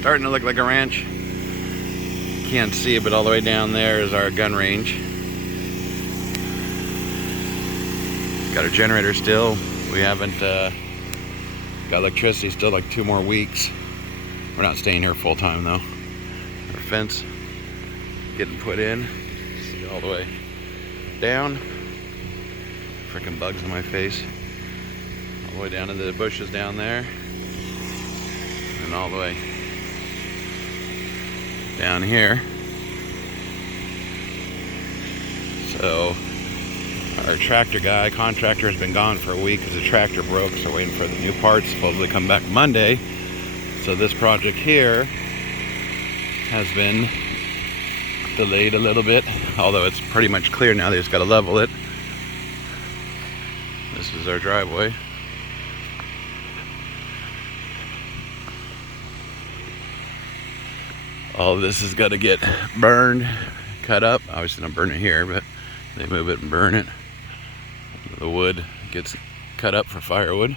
Starting to look like a ranch. Can't see it, but all the way down there is our gun range. Got our generator still. We haven't got electricity still like 2 more weeks. We're not staying here full time though. Our fence getting put in. See all the way down. Freaking bugs in my face. All the way down into the bushes down there. And all the way down here. So our tractor guy, contractor, has been gone for a week because the tractor broke, so waiting for the new parts, supposedly come back Monday. So this project here has been delayed a little bit, although it's pretty much clear now. They just got to level it. This is our driveway. All of this has got to get burned, cut up. Obviously don't burn it here, but they move it and burn it. The wood gets cut up for firewood.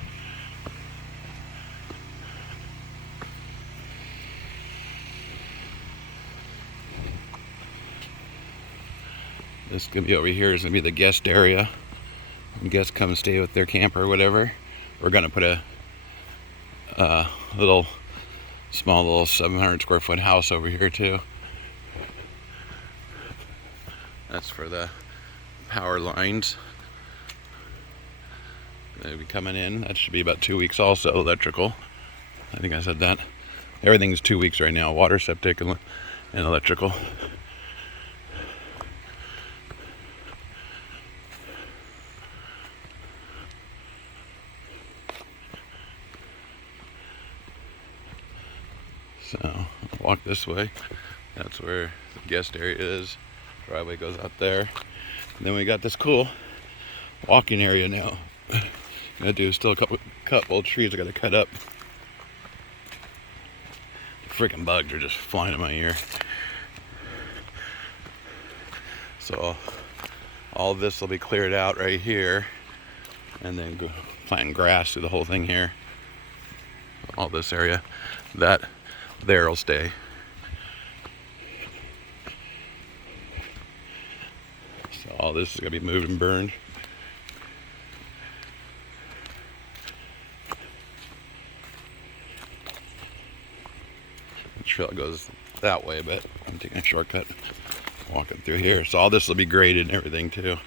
This is gonna be over here. Is gonna be the guest area. When guests come and stay with their camper or whatever. We're gonna put a small little 700 square foot house over here too. That's for the power lines. They'll be coming in. That should be about 2 weeks also, electrical. I think I said that. Everything's 2 weeks right now, water, septic, and electrical. So, walk this way. That's where the guest area is. Driveway goes out there. And then we got this cool walking area now. Gotta do still a couple of trees I gotta cut up. The freaking bugs are just flying in my ear. So all this will be cleared out right here, and then go planting grass through the whole thing here. All this area, that there will stay. So all this is gonna be moved and burned. The trail goes that way, but I'm taking a shortcut walking through here. So all this will be graded and everything too.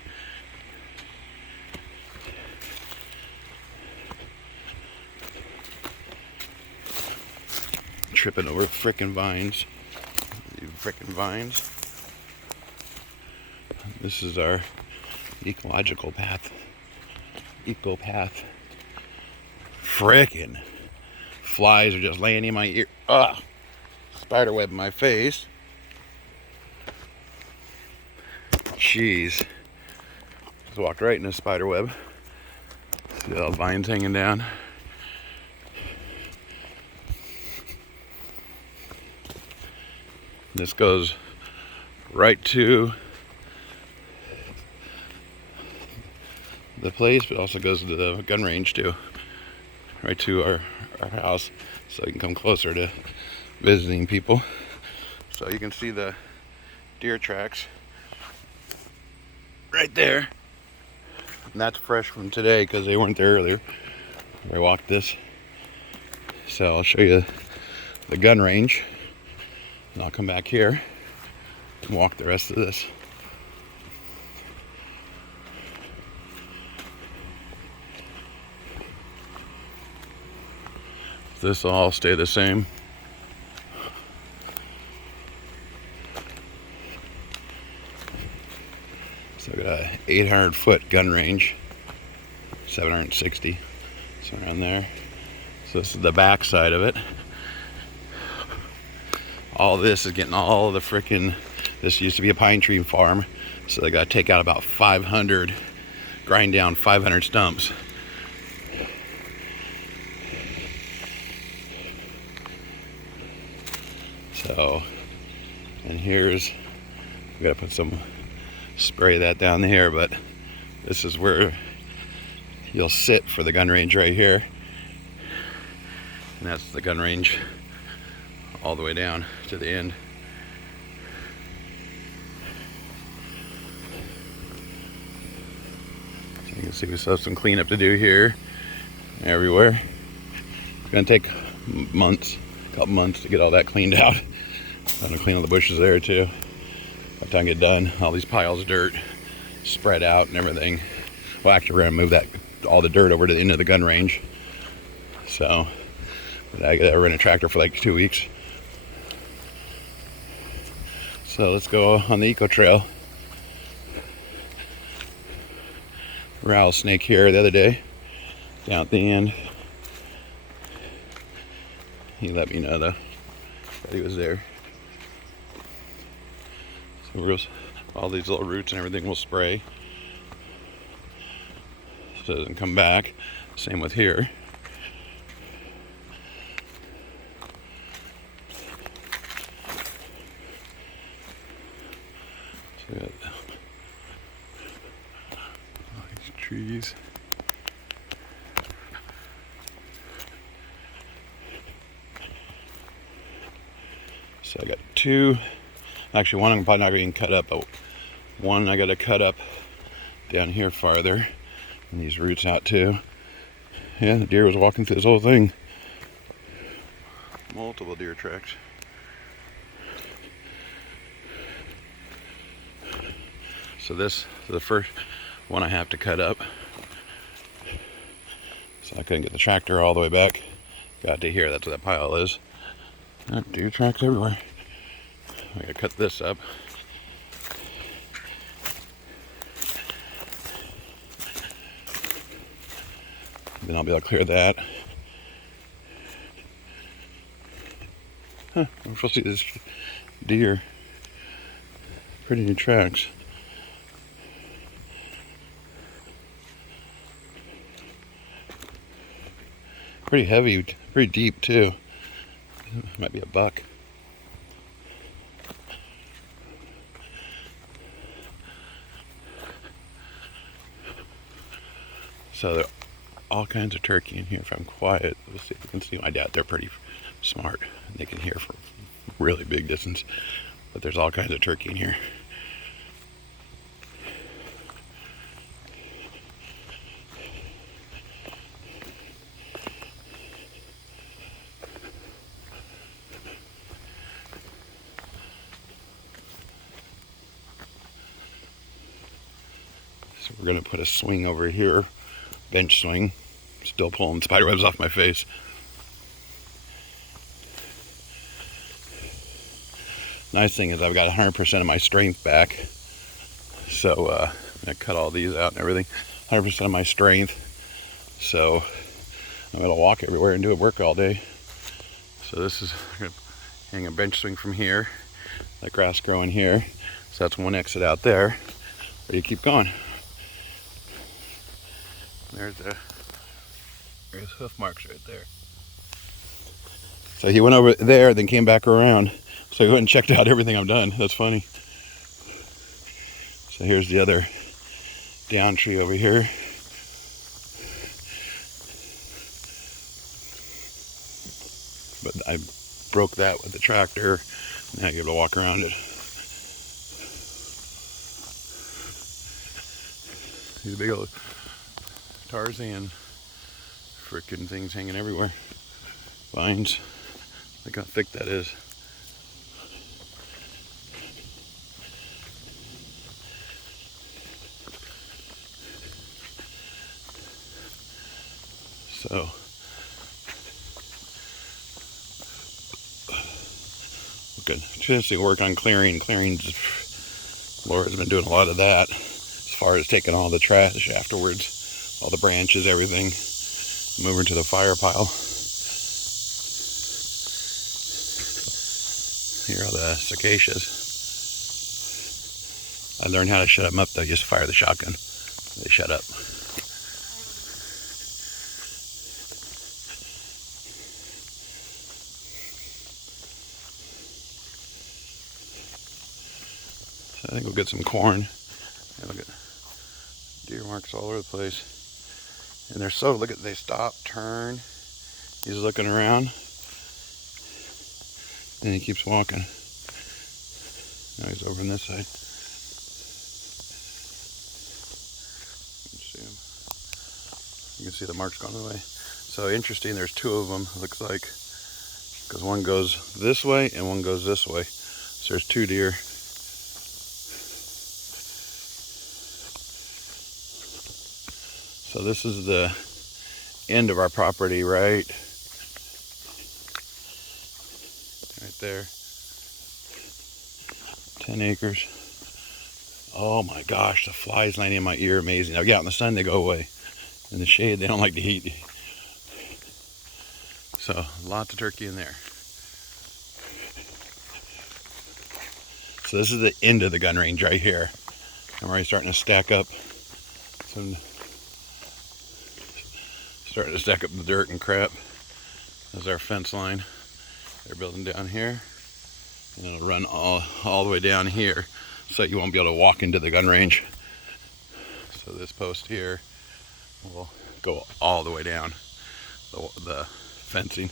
Tripping over frickin' vines. These frickin' vines. This is our ecological path. Eco path. Frickin' flies are just laying in my ear. Ugh! Spider web in my face. Jeez. Just walked right in a spider web. See all the vines hanging down. This goes right to the place, but also goes to the gun range too. Right to our house, so you can come closer to visiting people. So you can see the deer tracks right there. And that's fresh from today because they weren't there earlier. I walked this. So I'll show you the gun range. And I'll come back here and walk the rest of this. This will all stay the same. So I got a 800-foot gun range, 760, so around there. So this is the back side of it. All this is getting all the frickin', this used to be a pine tree farm, so they gotta take out about 500, grind down 500 stumps. So, and here's, we gotta put some, spray that down here, but this is where you'll sit for the gun range right here. And that's the gun range all the way down to the end. So you can see we still have some cleanup to do here, everywhere. It's gonna take months, a couple months to get all that cleaned out. I'm gonna clean all the bushes there too. By the time I get done, all these piles of dirt spread out and everything. Well, actually, we're gonna move all the dirt over to the end of the gun range. So, I gotta rent a tractor for like 2 weeks. So let's go on the eco trail. Rattlesnake here the other day, down at the end. He let me know though that he was there. So all these little roots and everything will spray, so it doesn't come back. Same with here. So all these trees. So I got two. Actually, one I'm probably not going to cut up, but one I got to cut up down here farther. And these roots out too. Yeah, the deer was walking through this whole thing. Multiple deer tracks. So this is the first one I have to cut up. So I couldn't get the tractor all the way back. Got to here, that's what that pile is. Deer tracks everywhere. I gotta cut this up. Then I'll be able to clear that. Huh, I'm supposed to see this deer. Pretty new tracks. Pretty heavy, pretty deep too. Might be a buck. So there are all kinds of turkey in here. If I'm quiet, let's see if you can see. I doubt they're pretty smart. They can hear from really big distance. But there's all kinds of turkey in here. So we're gonna put a swing over here, bench swing. Still pulling spiderwebs off my face. Nice thing is I've got 100% of my strength back. So I'm gonna cut all these out and everything. 100% of my strength. So I'm gonna walk everywhere and do work all day. So this is, I'm gonna hang a bench swing from here. That grass growing here. So that's one exit out there. Or you keep going. There's hoof marks right there. So he went over there, then came back around. So he went and checked out everything I've done. That's funny. So here's the other down tree over here. But I broke that with the tractor. Now you're able to walk around it. These big old Tarzan frickin' things hanging everywhere. Vines. Look how thick that is. So good. Continuously work on clearing. Laura's been doing a lot of that as far as taking all the trash afterwards, all the branches, everything, moving to the fire pile. Here are the cicadas. I learned how to shut them up though. Just fire the shotgun. They shut up. I think we'll get some corn. Yeah, look at deer marks all over the place. And they're so, look at, they stop, turn. He's looking around. And he keeps walking. Now he's over on this side. Let's see him. You can see the marks going away. So interesting, there's two of them, looks like. Because one goes this way and one goes this way. So there's two deer. So this is the end of our property, right there. 10 acres. Oh my gosh, the flies landing in my ear, amazing. Now, yeah, in the sun they go away. In the shade, they don't like the heat. So, lots of turkey in there. So this is the end of the gun range right here. I'm already starting to stack up the dirt and crap. There's our fence line. They're building down here. And it'll run all the way down here, so you won't be able to walk into the gun range. So this post here will go all the way down the fencing,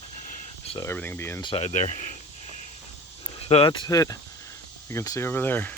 so everything will be inside there. So that's it. You can see over there.